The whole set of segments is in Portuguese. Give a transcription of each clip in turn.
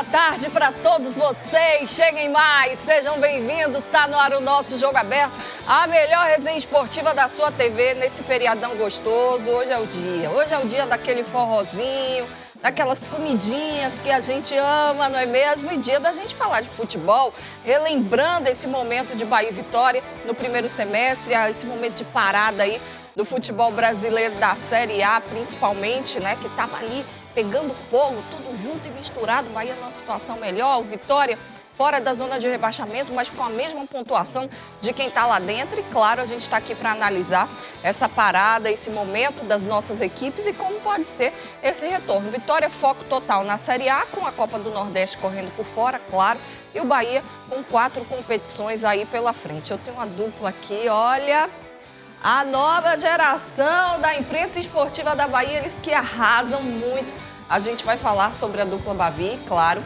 boa tarde para todos vocês. Cheguem mais, sejam bem-vindos. Está no ar o nosso Jogo Aberto, a melhor resenha esportiva da sua TV nesse feriadão gostoso. Hoje é o dia daquele forrozinho, daquelas comidinhas que a gente ama, não é mesmo? E dia da gente falar de futebol, relembrando esse momento de Bahia e Vitória no primeiro semestre, esse momento de parada aí do futebol brasileiro da Série A, principalmente, né, que estava ali pegando fogo, tudo junto e misturado. Bahia numa situação melhor, o Vitória fora da zona de rebaixamento, mas com a mesma pontuação de quem está lá dentro. E claro, a gente está aqui para analisar essa parada, esse momento das nossas equipes e como pode ser esse retorno. Vitória, foco total na Série A, com a Copa do Nordeste correndo por fora, claro, e o Bahia com 4 competições aí pela frente. Eu tenho uma dupla aqui, olha, a nova geração da imprensa esportiva da Bahia, eles que arrasam muito. A gente vai falar sobre a dupla Bavi, claro,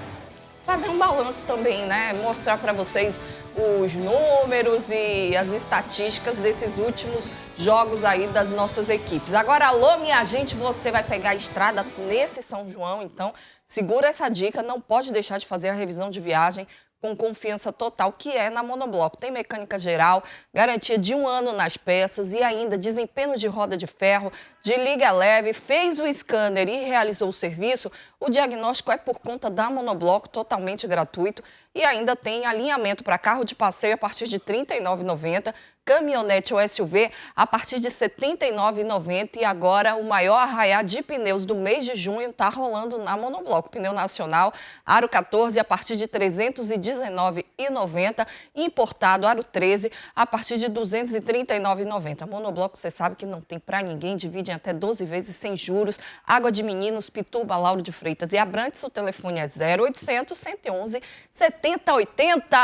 fazer um balanço também, né? Mostrar para vocês os números e as estatísticas desses últimos jogos aí das nossas equipes. Agora, alô, minha gente, você vai pegar a estrada nesse São João, então segura essa dica, não pode deixar de fazer a revisão de viagem com confiança total, que é na Monobloco. Tem mecânica geral, garantia de 1 ano nas peças e ainda desempenho de roda de ferro, de liga leve. Fez o scanner e realizou o serviço, o diagnóstico é por conta da Monobloco, totalmente gratuito. E ainda tem alinhamento para carro de passeio a partir de R$ 39,90, caminhonete ou SUV a partir de R$ 79,90. E agora o maior arraiá de pneus do mês de junho está rolando na Monobloco. Pneu nacional, aro 14 a partir de R$ 319,90. Importado, aro 13 a partir de R$ 239,90. Monobloco, você sabe que não tem para ninguém, dividem até 12 vezes sem juros. Água de Meninos, Pituba, Lauro de Freitas e Abrantes. O telefone é 0800 111 7080.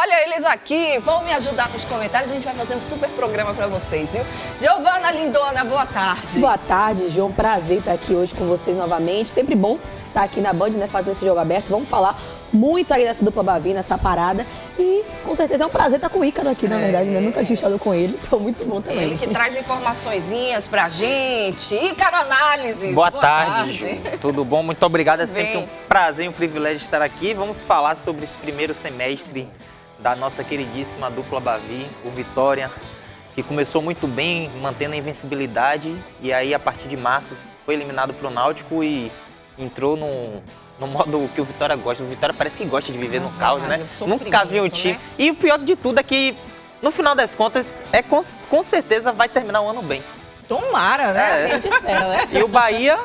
Olha eles aqui, vão me ajudar nos comentários. A gente vai fazer um super programa para vocês, viu? Giovana Lindona, boa tarde. Boa tarde, João. Prazer estar aqui hoje com vocês novamente. Sempre bom estar aqui na Band, né, fazendo esse Jogo Aberto. Vamos falar muito aí dessa dupla Bavi, nessa parada. E com certeza é um prazer estar com o Ícaro aqui, na verdade, né? Nunca tinha estado com ele, então muito bom também. Ele que traz informaçõezinhas pra gente. Ícaro Análises. Boa tarde. Tudo bom? Muito obrigado. É sempre um prazer e um privilégio estar aqui. Vamos falar sobre esse primeiro semestre da nossa queridíssima dupla Bavi, o Vitória, que começou muito bem, mantendo a invencibilidade, e aí a partir de março foi eliminado pro Náutico e entrou no modo que o Vitória gosta. O Vitória parece que gosta de viver no caos, né? Nunca vi um time. Né? E o pior de tudo é que, no final das contas, com certeza vai terminar o ano bem. Tomara, né? A gente espera, né? E o Bahia,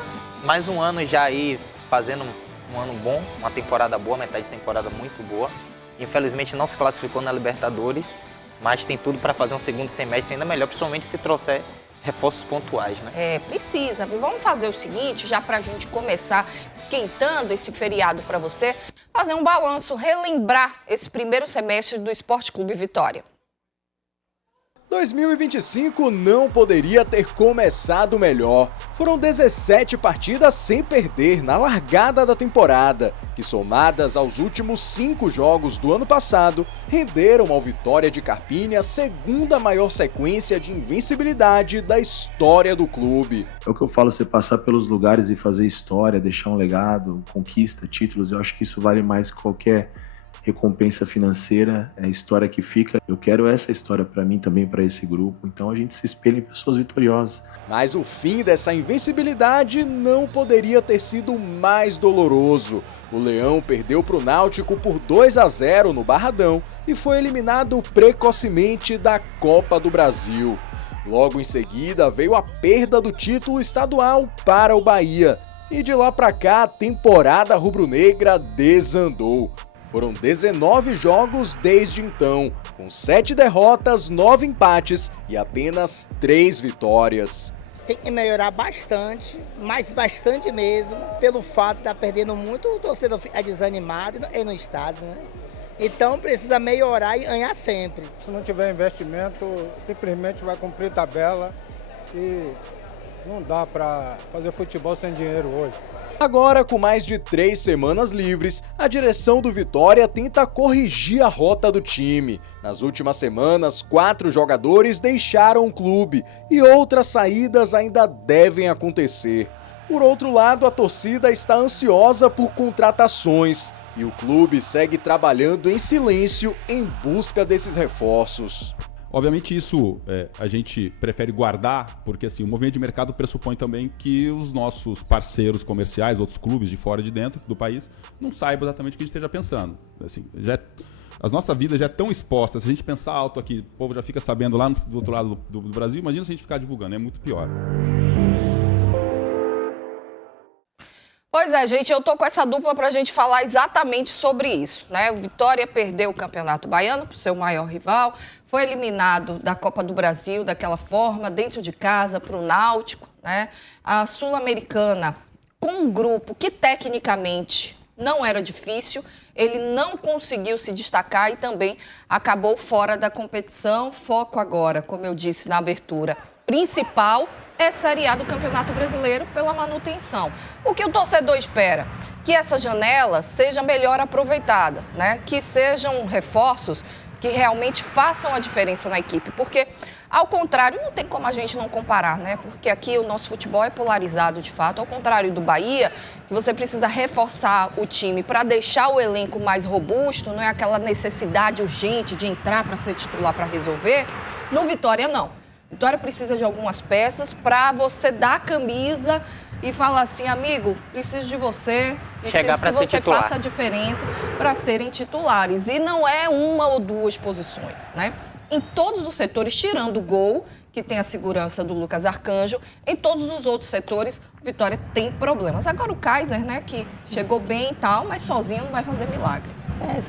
mais um ano já aí fazendo um ano bom, uma temporada boa, metade de temporada muito boa. Infelizmente não se classificou na Libertadores, mas tem tudo para fazer um segundo semestre ainda melhor, principalmente se trouxer reforços pontuais, né? Precisa, viu? Vamos fazer o seguinte, já pra gente começar esquentando esse feriado para você, fazer um balanço, relembrar esse primeiro semestre do Esporte Clube Vitória. 2025 não poderia ter começado melhor. Foram 17 partidas sem perder na largada da temporada, que somadas aos últimos 5 jogos do ano passado, renderam ao Vitória de Carpini a segunda maior sequência de invencibilidade da história do clube. É o que eu falo, você passar pelos lugares e fazer história, deixar um legado, conquista, títulos, eu acho que isso vale mais que qualquer recompensa financeira, é a história que fica. Eu quero essa história para mim também, para esse grupo, então a gente se espelha em pessoas vitoriosas. Mas o fim dessa invencibilidade não poderia ter sido mais doloroso. O Leão perdeu para o Náutico por 2-0 no Barradão e foi eliminado precocemente da Copa do Brasil. Logo em seguida veio a perda do título estadual para o Bahia. E de lá para cá a temporada rubro-negra desandou. Foram 19 jogos desde então, com 7 derrotas, 9 empates e apenas 3 vitórias. Tem que melhorar bastante, mas bastante mesmo, pelo fato de estar perdendo muito, o torcedor fica desanimado e no estádio, né? Então precisa melhorar e ganhar sempre. Se não tiver investimento, simplesmente vai cumprir tabela e não dá para fazer futebol sem dinheiro hoje. Agora, com mais de 3 semanas livres, a direção do Vitória tenta corrigir a rota do time. Nas últimas semanas, 4 jogadores deixaram o clube e outras saídas ainda devem acontecer. Por outro lado, a torcida está ansiosa por contratações e o clube segue trabalhando em silêncio em busca desses reforços. Obviamente isso a gente prefere guardar, porque assim, o movimento de mercado pressupõe também que os nossos parceiros comerciais, outros clubes de fora e de dentro do país, não saibam exatamente o que a gente esteja pensando. Assim, as nossas vidas já estão expostas. Se a gente pensar alto aqui, o povo já fica sabendo lá do outro lado do Brasil, imagina se a gente ficar divulgando, é muito pior. Pois é, gente, eu tô com essa dupla para a gente falar exatamente sobre isso, né? O Vitória perdeu o Campeonato Baiano para o seu maior rival, foi eliminado da Copa do Brasil daquela forma, dentro de casa, para o Náutico, né? A Sul-Americana, com um grupo que tecnicamente não era difícil, ele não conseguiu se destacar e também acabou fora da competição. Foco agora, como eu disse na abertura, principal é Série A do Campeonato Brasileiro pela manutenção. O que o torcedor espera? Que essa janela seja melhor aproveitada, né? Que sejam reforços que realmente façam a diferença na equipe. Porque, ao contrário, não tem como a gente não comparar, né? Porque aqui o nosso futebol é polarizado de fato. Ao contrário do Bahia, que você precisa reforçar o time para deixar o elenco mais robusto, não é aquela necessidade urgente de entrar para ser titular para resolver. No Vitória, não. Vitória precisa de algumas peças para você dar a camisa e falar assim, amigo, preciso de você, preciso que você faça a diferença para serem titulares. E não é uma ou duas posições, né? Em todos os setores, tirando o gol, que tem a segurança do Lucas Arcanjo, em todos os outros setores, Vitória tem problemas. Agora o Kaiser, né, que chegou bem e tal, mas sozinho não vai fazer milagre.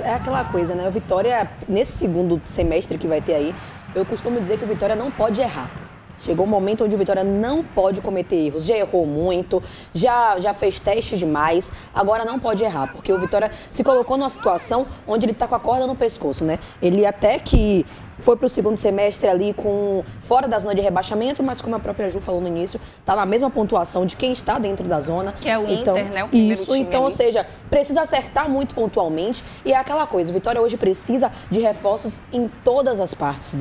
É aquela coisa, né? O Vitória, nesse segundo semestre que vai ter aí, eu costumo dizer que o Vitória não pode errar. Chegou um momento onde o Vitória não pode cometer erros. Já errou muito, já fez teste demais, agora não pode errar, porque o Vitória se colocou numa situação onde ele está com a corda no pescoço, né? Ele até que foi para o segundo semestre ali fora da zona de rebaixamento, mas como a própria Ju falou no início, está na mesma pontuação de quem está dentro da zona. Que é o Inter, né? O primeiro isso, time então, ali. ou seja, precisa acertar muito pontualmente e é aquela coisa, o Vitória hoje precisa de reforços em todas as partes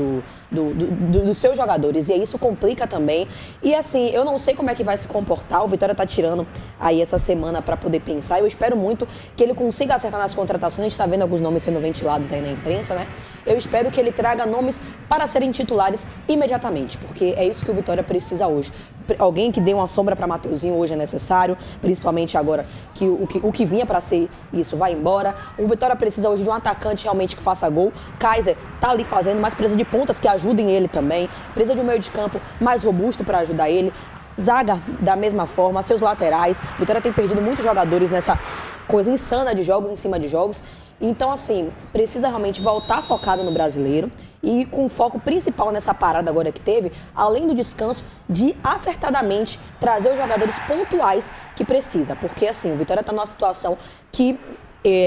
dos seus jogadores e isso complica também. E assim, eu não sei como é que vai se comportar, o Vitória está tirando aí essa semana para poder pensar, eu espero muito que ele consiga acertar nas contratações, a gente está vendo alguns nomes sendo ventilados aí na imprensa, né? Eu espero que ele traga nomes para serem titulares imediatamente, porque é isso que o Vitória precisa hoje. Alguém que dê uma sombra para Mateuzinho hoje é necessário, principalmente agora que o que vinha para ser isso vai embora. O Vitória precisa hoje de um atacante realmente que faça gol. Kaiser tá ali fazendo, mas precisa de pontas que ajudem ele também. Precisa de um meio de campo mais robusto para ajudar ele. Zaga da mesma forma, seus laterais. O Vitória tem perdido muitos jogadores nessa coisa insana de jogos em cima de jogos. Então, assim, precisa realmente voltar focado no brasileiro e com foco principal nessa parada agora que teve, além do descanso, de acertadamente trazer os jogadores pontuais que precisa. Porque, assim, o Vitória está numa situação que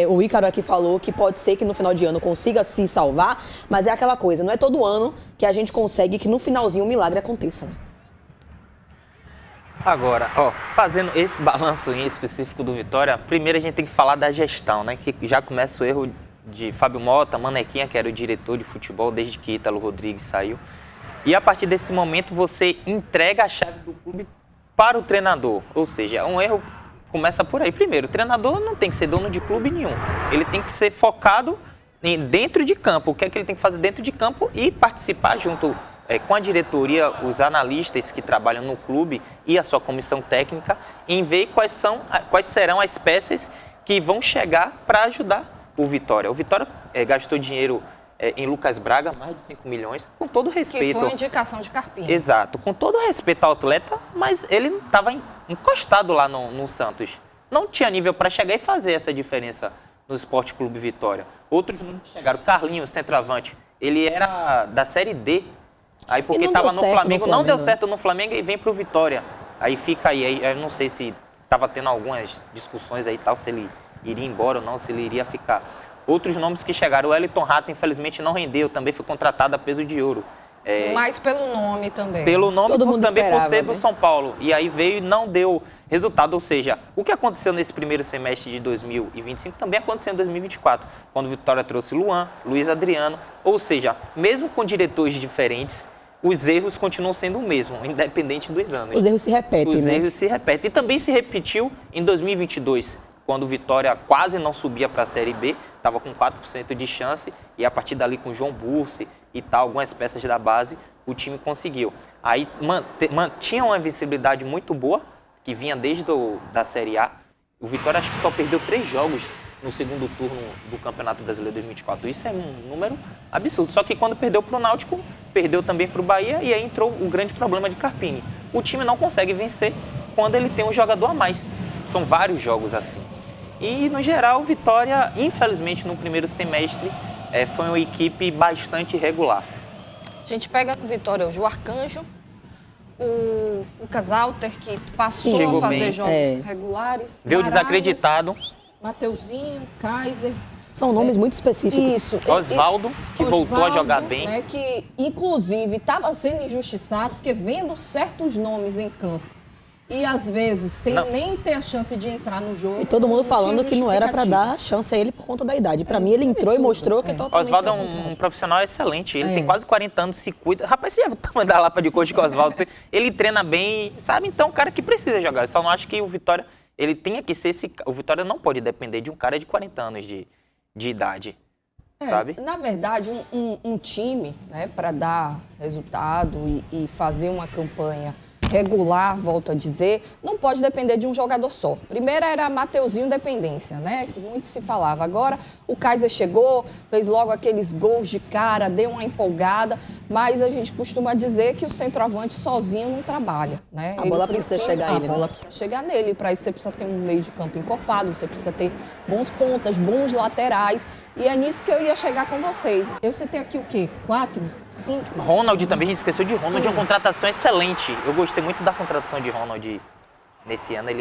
o Ícaro aqui falou que pode ser que no final de ano consiga se salvar, mas é aquela coisa, não é todo ano que a gente consegue que no finalzinho um milagre aconteça, né? Agora, fazendo esse balanço em específico do Vitória, primeiro a gente tem que falar da gestão, né? Que já começa o erro de Fábio Mota, Manequinha, que era o diretor de futebol desde que Ítalo Rodrigues saiu. E a partir desse momento você entrega a chave do clube para o treinador. Ou seja, um erro começa por aí. Primeiro, o treinador não tem que ser dono de clube nenhum. Ele tem que ser focado dentro de campo. O que é que ele tem que fazer dentro de campo e participar junto com a diretoria, os analistas que trabalham no clube e a sua comissão técnica, em ver quais serão as peças que vão chegar para ajudar o Vitória. O Vitória gastou dinheiro em Lucas Braga, mais de 5 milhões, com todo respeito. Que foi indicação de Carpinho. Exato, com todo respeito ao atleta, mas ele estava encostado lá no Santos. Não tinha nível para chegar e fazer essa diferença no Esporte Clube Vitória. Outros não chegaram. Carlinhos, centroavante, ele era da Série D. Aí porque estava no Flamengo, não deu certo no Flamengo e vem para o Vitória. Aí fica aí, eu não sei se estava tendo algumas discussões aí tal, se ele iria embora ou não, se ele iria ficar. Outros nomes que chegaram, o Wellington Rato infelizmente não rendeu, também foi contratado a peso de ouro. Mas pelo nome também. Pelo nome, também esperava, por ser do né? São Paulo. E aí veio e não deu resultado. Ou seja, o que aconteceu nesse primeiro semestre de 2025 também aconteceu em 2024, quando o Vitória trouxe Luan, Luiz Adriano. Ou seja, mesmo com diretores diferentes, os erros continuam sendo o mesmo, independente dos anos. Os erros se repetem, Os né? erros se repetem. E também se repetiu em 2022, quando o Vitória quase não subia para a Série B, estava com 4% de chance, e a partir dali com o João Bursi e tal, algumas peças da base, o time conseguiu. Aí mantinha uma invencibilidade muito boa, que vinha desde da Série A. O Vitória acho que só perdeu 3 jogos no segundo turno do Campeonato Brasileiro 2024. Isso é um número absurdo. Só que quando perdeu para o Náutico, perdeu também para o Bahia, e aí entrou o grande problema de Carpini. O time não consegue vencer quando ele tem um jogador a mais. São vários jogos assim. E, no geral, o Vitória, infelizmente, no primeiro semestre, foi uma equipe bastante irregular. A gente pega no Vitória hoje o Arcanjo, o Casalter, que passou Chegou a fazer bem. jogos regulares. Veio Maraes, desacreditado. Mateuzinho, Kaiser. São nomes muito específicos. Isso. Osvaldo, que voltou a jogar bem. Né, que, inclusive, estava sendo injustiçado, porque vendo certos nomes em campo, e às vezes sem nem ter a chance de entrar no jogo. E todo mundo falando tinha que não era pra justificativa. dar chance a ele por conta da idade. Pra mim, ele entrou e mostrou que é totalmente... Osvaldo é ao contrário. um profissional excelente. Ele tem quase 40 anos, se cuida. Rapaz, você já mandar a lapa de coach com o Osvaldo. Ele treina bem, sabe? Então, o cara que precisa jogar. Eu só não acho que o Vitória, ele tenha que ser esse... O Vitória não pode depender de um cara de 40 anos de idade, sabe? Na verdade, um time, né, para dar resultado e fazer uma campanha regular, volto a dizer, não pode depender de um jogador só. Primeiro era Mateuzinho dependência, né? Que muito se falava. Agora o Kaiser chegou, fez logo aqueles gols de cara, deu uma empolgada, mas a gente costuma dizer que o centroavante sozinho não trabalha, né? A bola precisa chegar a ele, né? A bola precisa chegar nele. Para isso você precisa ter um meio de campo encorpado, você precisa ter bons pontas, bons laterais. E é nisso que eu ia chegar com vocês. Eu citei aqui o quê? 4, 5? Ronald também, a gente esqueceu de Ronald, Sim. é uma contratação excelente. Eu gostei muito da contratação de Ronald nesse ano.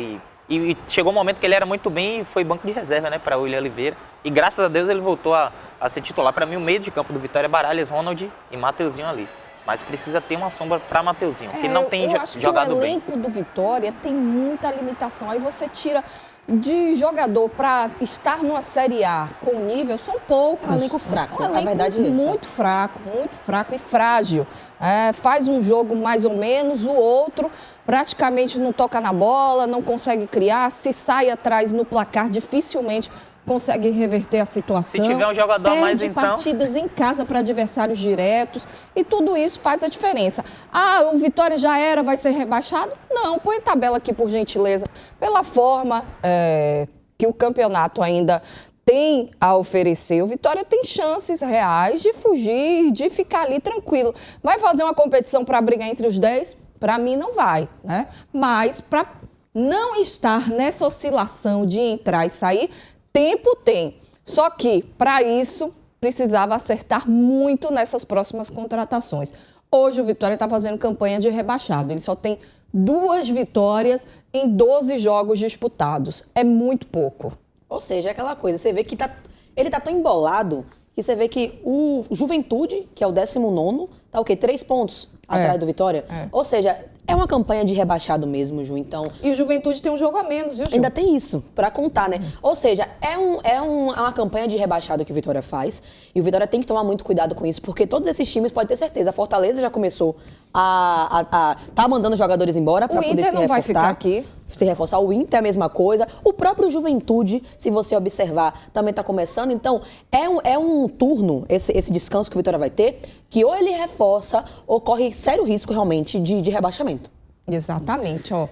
E chegou um momento que ele era muito bem e foi banco de reserva, né, para o William Oliveira. E graças a Deus ele voltou a ser titular. Para mim, o meio de campo do Vitória é Baralhas, Ronald e Mateuzinho ali. Mas precisa ter uma sombra para Mateuzinho, que não tem eu acho jogado que o bem. elenco do Vitória tem muita limitação. Aí você tira de jogador para estar numa Série A com nível, são poucos. É um elenco fraco, Um a verdade é essa. muito fraco e frágil. Faz um jogo mais ou menos, o outro praticamente não toca na bola, não consegue criar, se sai atrás no placar, dificilmente consegue reverter a situação. Se tiver um jogador a mais, Perde então... partidas em casa para adversários diretos e tudo isso faz a diferença. O Vitória já vai ser rebaixado? Não, põe a tabela aqui, por gentileza. Pela forma que o campeonato ainda tem a oferecer, o Vitória tem chances reais de fugir, de ficar ali tranquilo. Vai fazer uma competição para brigar entre os 10? Para mim não vai, né? Mas para não estar nessa oscilação de entrar e sair, tempo tem. Só que, para isso, precisava acertar muito nessas próximas contratações. Hoje o Vitória está fazendo campanha de rebaixado. Ele só tem 2 vitórias em 12 jogos disputados. É muito pouco. Ou seja, é aquela coisa, você vê que ele tá tão embolado que você vê que o Juventude, que é o 19º, tá o quê? 3 pontos atrás do Vitória. Ou seja, é uma campanha de rebaixado mesmo, Ju, então... E o Juventude tem um jogo a menos, viu, Ju? Ainda tem isso, pra contar, né? Ou seja, é uma campanha de rebaixado que o Vitória faz, e o Vitória tem que tomar muito cuidado com isso, porque todos esses times, pode ter certeza, a Fortaleza já começou tá mandando jogadores embora pra O poder Inter se não reforçar. vai ficar aqui. Se reforçar, o Inter é a mesma coisa. O próprio Juventude, se você observar, também está começando. Então, é um turno, esse descanso que o Vitória vai ter, que ou ele reforça ou corre sério risco realmente de rebaixamento. Exatamente, ó.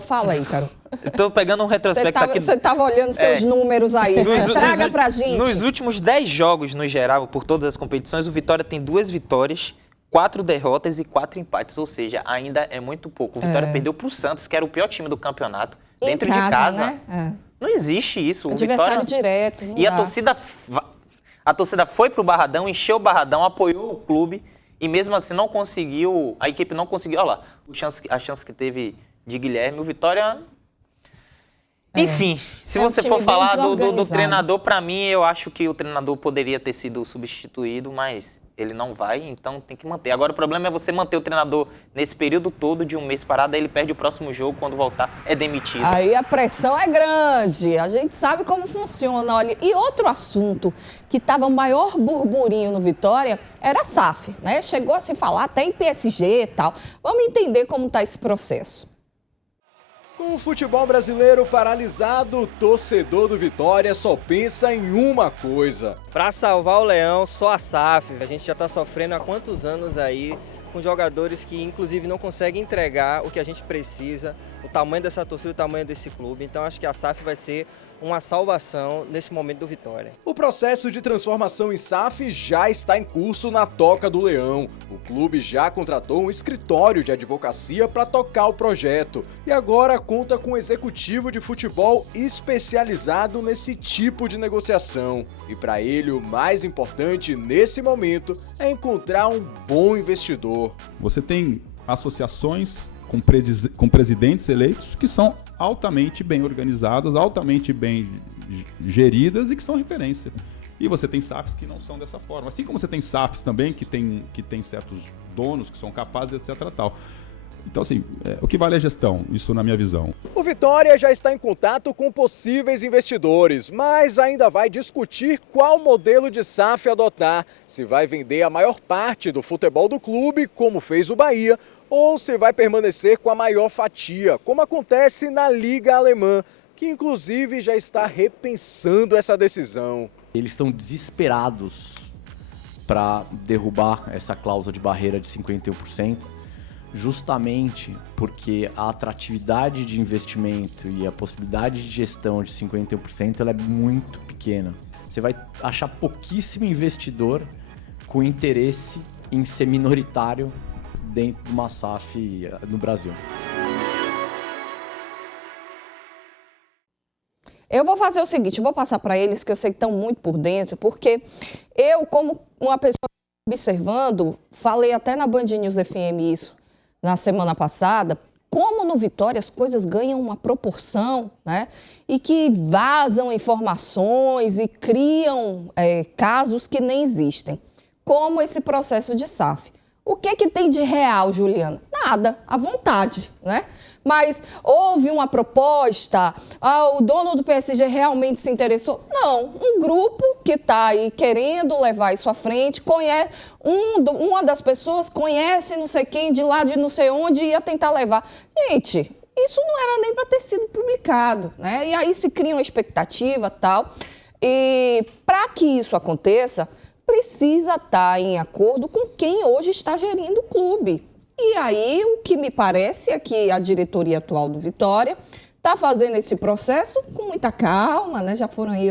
Fala aí, Caro. Eu tô pegando um retrospecto aqui. Você estava olhando seus números aí. Traga pra gente. Nos últimos 10 jogos, no geral, por todas as competições, o Vitória tem 2 vitórias, 4 derrotas e 4 empates, ou seja, ainda é muito pouco. O Vitória perdeu pro Santos, que era o pior time do campeonato, dentro de casa. Né? Não existe isso. Adversário Vitória... direto. E a torcida foi pro Barradão, encheu o Barradão, apoiou o clube e mesmo assim não conseguiu, a equipe não conseguiu. Olha lá, a chance que teve de Guilherme, o Vitória... Enfim, se É um você time for bem falar do desorganizado. treinador, pra mim, eu acho que o treinador poderia ter sido substituído, mas ele não vai, então tem que manter. Agora, o problema é você manter o treinador nesse período todo de um mês parado, aí ele perde o próximo jogo, quando voltar, é demitido. Aí a pressão é grande, a gente sabe como funciona. Olha, e outro assunto que estava o maior burburinho no Vitória era a SAF, né? Chegou a se falar até em PSG e tal. Vamos entender como está esse processo. Com o futebol brasileiro paralisado, o torcedor do Vitória só pensa em uma coisa. Para salvar o Leão, só a SAF. A gente já está sofrendo há quantos anos aí com jogadores que inclusive não conseguem entregar o que a gente precisa, o tamanho dessa torcida, o tamanho desse clube. Então acho que a SAF vai ser uma salvação nesse momento do Vitória. O processo de transformação em SAF já está em curso na Toca do Leão. O clube já contratou um escritório de advocacia para tocar o projeto e agora conta com um executivo de futebol especializado nesse tipo de negociação. E para ele o mais importante nesse momento é encontrar um bom investidor. Você tem associações com presidentes eleitos que são altamente bem organizadas, altamente bem geridas e que são referência. E você tem SAFs que não são dessa forma. Assim como você tem SAFs também que tem certos donos que são capazes, etc. Tal. Então, assim, o que vale é a gestão, isso na minha visão. O Vitória já está em contato com possíveis investidores, mas ainda vai discutir qual modelo de SAF adotar. Se vai vender a maior parte do futebol do clube, como fez o Bahia, ou se vai permanecer com a maior fatia, como acontece na Liga Alemã, que inclusive já está repensando essa decisão. Eles estão desesperados para derrubar essa cláusula de barreira de 51%. Justamente porque a atratividade de investimento e a possibilidade de gestão de 51% ela é muito pequena. Você vai achar pouquíssimo investidor com interesse em ser minoritário dentro de uma SAF no Brasil. Eu vou fazer o seguinte, vou passar para eles que eu sei que estão muito por dentro, porque eu, como uma pessoa observando, falei até na Band News FM isso, na semana passada, como no Vitória as coisas ganham uma proporção, né? E que vazam informações e criam casos que nem existem, como esse processo de SAF. O que tem de real, Juliana? Nada, à vontade, né? Mas houve uma proposta, o dono do PSG realmente se interessou? Não, um grupo que está aí querendo levar isso à frente, conhece, uma das pessoas conhece não sei quem de lá de não sei onde e ia tentar levar. Gente, isso não era nem para ter sido publicado, né? E aí se cria uma expectativa e tal. E para que isso aconteça, precisa estar em acordo com quem hoje está gerindo o clube. E aí, o que me parece é que a diretoria atual do Vitória está fazendo esse processo com muita calma, né? Já foram aí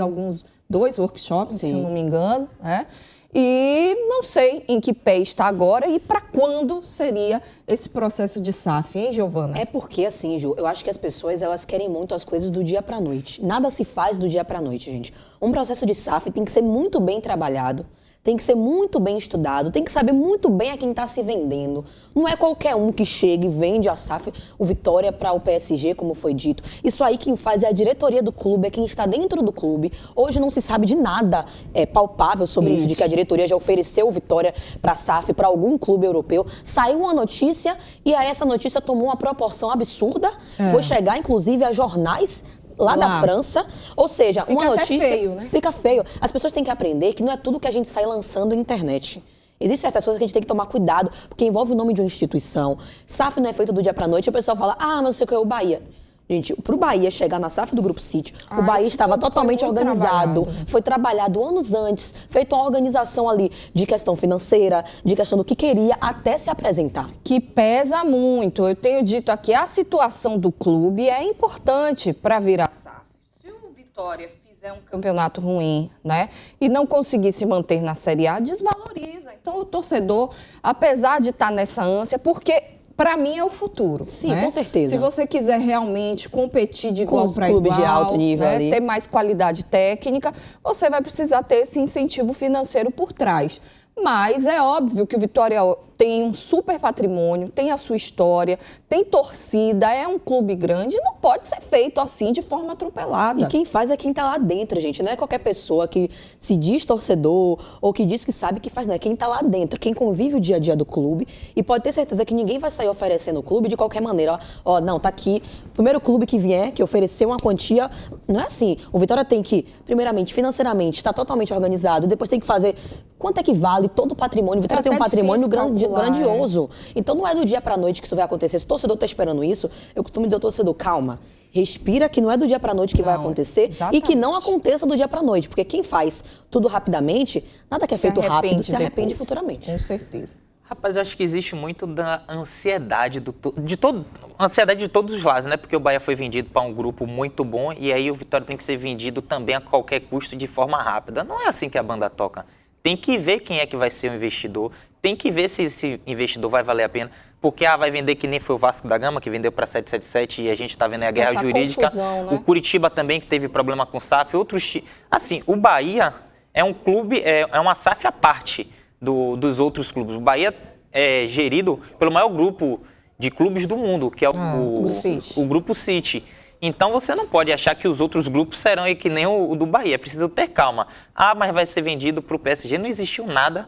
dois workshops, se eu não me engano, né? E não sei em que pé está agora e para quando seria esse processo de SAF, hein, Giovana? É porque, assim, Ju, eu acho que as pessoas, elas querem muito as coisas do dia para a noite. Nada se faz do dia para a noite, gente. Um processo de SAF tem que ser muito bem trabalhado. Tem que ser muito bem estudado, tem que saber muito bem a quem está se vendendo. Não é qualquer um que chega e vende a SAF, o Vitória para o PSG, como foi dito. Isso aí quem faz é a diretoria do clube, é quem está dentro do clube. Hoje não se sabe de nada palpável sobre isso, de que a diretoria já ofereceu o Vitória para a SAF, para algum clube europeu. Saiu uma notícia e aí essa notícia tomou uma proporção absurda, foi chegar inclusive a jornais lá da França, ou seja, uma notícia... Fica até feio, né? Fica feio. As pessoas têm que aprender que não é tudo que a gente sai lançando na internet. Existem certas coisas que a gente tem que tomar cuidado, porque envolve o nome de uma instituição. SAF não é feito do dia pra noite, o pessoal fala, mas não sei o que é o Bahia. Gente, pro Bahia chegar na SAF do Grupo City, o Bahia estava totalmente organizado, foi trabalhado anos antes, feito uma organização ali de questão financeira, de questão do que queria até se apresentar. Que pesa muito. Eu tenho dito aqui, a situação do clube é importante para virar SAF. Se o Vitória fizer um campeonato ruim, né, e não conseguir se manter na Série A, desvaloriza. Então o torcedor, apesar de estar nessa ânsia, porque... Para mim é o futuro. Sim, né? Com certeza. Se você quiser realmente competir de igual para igual, clubes de alto nível, né, ali, ter mais qualidade técnica, você vai precisar ter esse incentivo financeiro por trás. Mas é óbvio que o Vitória tem um super patrimônio, tem a sua história, tem torcida, é um clube grande, não pode ser feito assim de forma atropelada. E quem faz é quem tá lá dentro, gente. Não é qualquer pessoa que se diz torcedor ou que diz que sabe que faz, não. É quem tá lá dentro, quem convive o dia a dia do clube. E pode ter certeza que ninguém vai sair oferecendo o clube de qualquer maneira. Ó, não, tá aqui, primeiro clube que vier, que oferecer uma quantia. Não é assim. O Vitória tem que, primeiramente, financeiramente, estar totalmente organizado, depois tem que fazer quanto é que vale todo o patrimônio. O Vitória tem um patrimônio grandioso. Então não é do dia pra noite que isso vai acontecer. Se o torcedor tá esperando isso, eu costumo dizer ao torcedor, calma, respira, que não é do dia pra noite que vai acontecer. Exatamente. E que não aconteça do dia pra noite, porque quem faz tudo rapidamente, nada que é feito rápido, se arrepende futuramente. Com certeza. Rapaz, eu acho que existe muito da ansiedade ansiedade de todos os lados, né? Porque o Bahia foi vendido para um grupo muito bom e aí o Vitória tem que ser vendido também a qualquer custo de forma rápida. Não é assim que a banda toca. Tem que ver quem é que vai ser o investidor, tem que ver se esse investidor vai valer a pena, porque vai vender que nem foi o Vasco da Gama, que vendeu para 777 e a gente está vendo aí a guerra jurídica. Confusão, né? O Curitiba também, que teve problema com SAF, outros... Assim, o Bahia é um clube, é uma SAF à parte dos outros clubes. O Bahia é gerido pelo maior grupo de clubes do mundo, que é o Grupo City. Então você não pode achar que os outros grupos serão que nem o do Bahia. É preciso ter calma. Mas vai ser vendido para o PSG. Não existiu nada.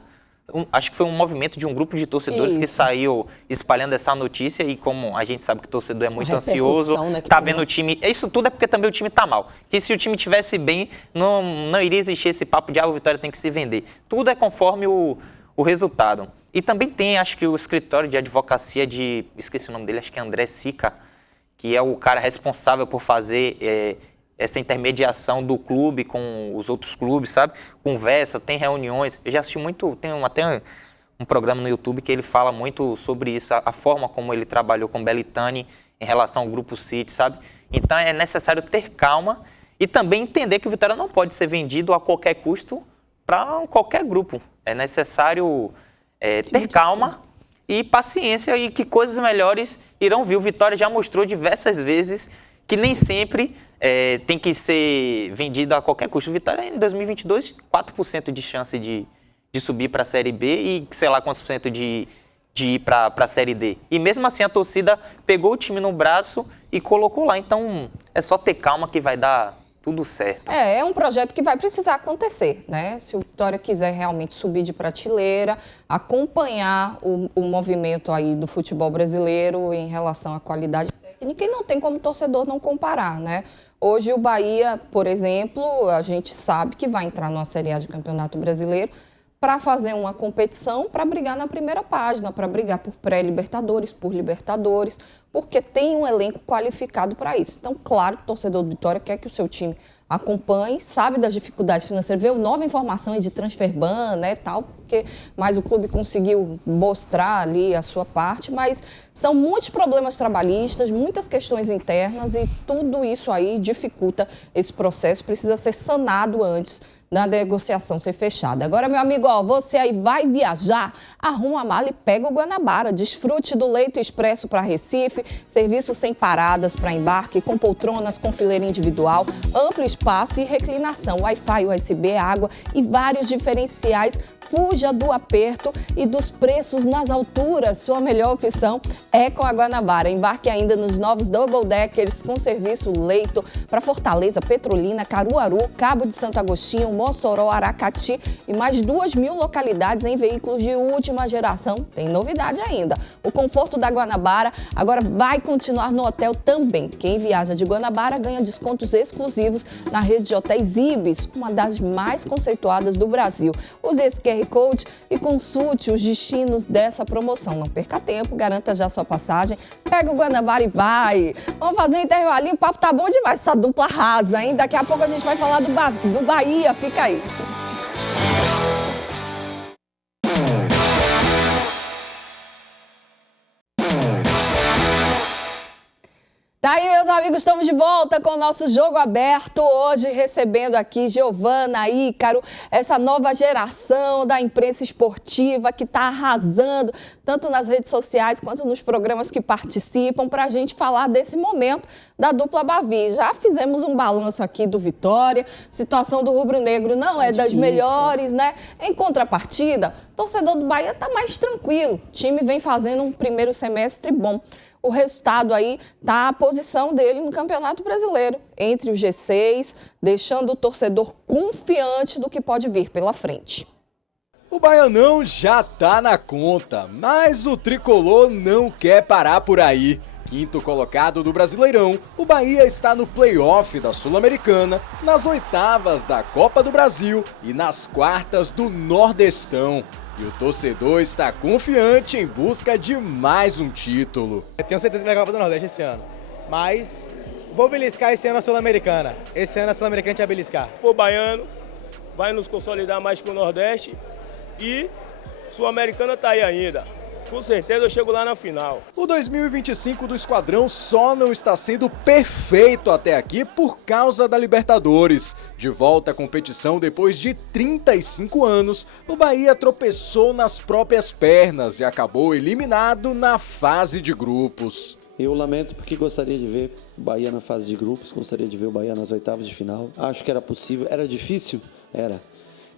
Acho que foi um movimento de um grupo de torcedores que saiu espalhando essa notícia. E como a gente sabe que o torcedor é muito ansioso, né, tá vendo o time... Isso tudo é porque também o time tá mal. Que se o time tivesse bem, não iria existir esse papo de o Vitória tem que se vender. Tudo é conforme o resultado. E também tem, acho que o escritório de advocacia esqueci o nome dele, acho que é André Sica, que é o cara responsável por fazer essa intermediação do clube com os outros clubes, sabe? Conversa, tem reuniões. Eu já assisti muito, tem até um programa no YouTube que ele fala muito sobre isso, a forma como ele trabalhou com Belitani em relação ao Grupo City, sabe? Então é necessário ter calma e também entender que o Vitória não pode ser vendido a qualquer custo para qualquer grupo. É necessário ter calma e paciência e que coisas melhores irão vir. O Vitória já mostrou diversas vezes que nem sempre tem que ser vendido a qualquer custo. O Vitória em 2022, 4% de chance de subir para a Série B e sei lá quantos por cento de ir para a Série D. E mesmo assim a torcida pegou o time no braço e colocou lá. Então é só ter calma que vai dar tudo certo. É um projeto que vai precisar acontecer, né? Se o Vitória quiser realmente subir de prateleira, acompanhar o movimento aí do futebol brasileiro em relação à qualidade técnica, e não tem como o torcedor não comparar, né? Hoje o Bahia, por exemplo, a gente sabe que vai entrar numa Série A de Campeonato Brasileiro para fazer uma competição, para brigar na primeira página, para brigar por pré-libertadores, por Libertadores, porque tem um elenco qualificado para isso. Então, claro que o torcedor do Vitória quer que o seu time acompanhe, sabe das dificuldades financeiras, vê nova informação aí de transfer ban, né, tal, mas o clube conseguiu mostrar ali a sua parte, mas são muitos problemas trabalhistas, muitas questões internas e tudo isso aí dificulta esse processo, precisa ser sanado antes da negociação ser fechada. Agora, meu amigo, você aí vai viajar, arruma a mala e pega o Guanabara. Desfrute do leito expresso para Recife, serviço sem paradas para embarque, com poltronas com fileira individual, amplo espaço e reclinação, Wi-Fi, USB, água e vários diferenciais. Fuja do aperto e dos preços nas alturas. Sua melhor opção é com a Guanabara. Embarque ainda nos novos Double Deckers com serviço leito para Fortaleza, Petrolina, Caruaru, Cabo de Santo Agostinho, Mossoró, Aracati e mais 2.000 localidades em veículos de última geração. Tem novidade ainda. O conforto da Guanabara agora vai continuar no hotel também. Quem viaja de Guanabara ganha descontos exclusivos na rede de hotéis Ibis, uma das mais conceituadas do Brasil. Use esse QR Code e consulte os destinos dessa promoção. Não perca tempo, garanta já sua passagem, pega o Guanabara e vai. Vamos fazer um intervalinho, o papo tá bom demais, essa dupla rasa, hein? Daqui a pouco a gente vai falar do Bahia, fica aí. Daí, meus amigos, estamos de volta com o nosso Jogo Aberto, hoje recebendo aqui Giovana, Ícaro, essa nova geração da imprensa esportiva que está arrasando tanto nas redes sociais quanto nos programas que participam, para a gente falar desse momento da dupla Bavi. Já fizemos um balanço aqui do Vitória, situação do rubro-negro não é das melhores, né? Em contrapartida, o torcedor do Bahia está mais tranquilo, o time vem fazendo um primeiro semestre bom. O resultado aí está a posição dele no Campeonato Brasileiro, entre o G6, deixando o torcedor confiante do que pode vir pela frente. O Baianão já tá na conta, mas o tricolor não quer parar por aí. Quinto colocado do Brasileirão, o Bahia está no play-off da Sul-Americana, nas oitavas da Copa do Brasil e nas quartas do Nordestão. E o torcedor está confiante em busca de mais um título. Eu tenho certeza que vai ganhar a Copa do Nordeste esse ano, mas vou beliscar esse ano a Sul-Americana. Esse ano a Sul-Americana a gente vai beliscar. O baiano vai nos consolidar mais que o Nordeste e Sul-Americana está aí ainda. Com certeza eu chego lá na final. O 2025 do Esquadrão só não está sendo perfeito até aqui por causa da Libertadores. De volta à competição depois de 35 anos, o Bahia tropeçou nas próprias pernas e acabou eliminado na fase de grupos. Eu lamento porque gostaria de ver o Bahia na fase de grupos, gostaria de ver o Bahia nas oitavas de final. Acho que era possível, era difícil? Era.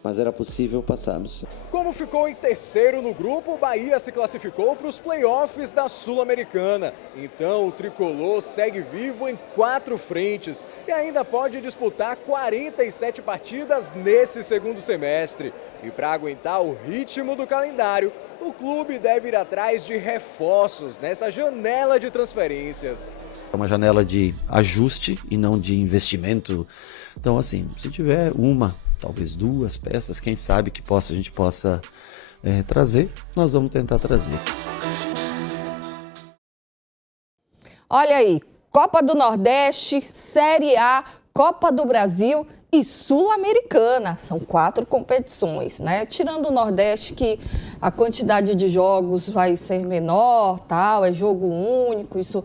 Mas era possível passarmos. Como ficou em terceiro no grupo, o Bahia se classificou para os playoffs da Sul-Americana. Então o tricolor segue vivo em 4 frentes e ainda pode disputar 47 partidas nesse segundo semestre. E para aguentar o ritmo do calendário, o clube deve ir atrás de reforços nessa janela de transferências. É uma janela de ajuste e não de investimento. Então, assim, se tiver talvez 2 peças, quem sabe que a gente possa trazer, nós vamos tentar trazer. Olha aí, Copa do Nordeste, Série A, Copa do Brasil e Sul-Americana. São 4 competições, né? Tirando o Nordeste, que a quantidade de jogos vai ser menor, tal, é jogo único, isso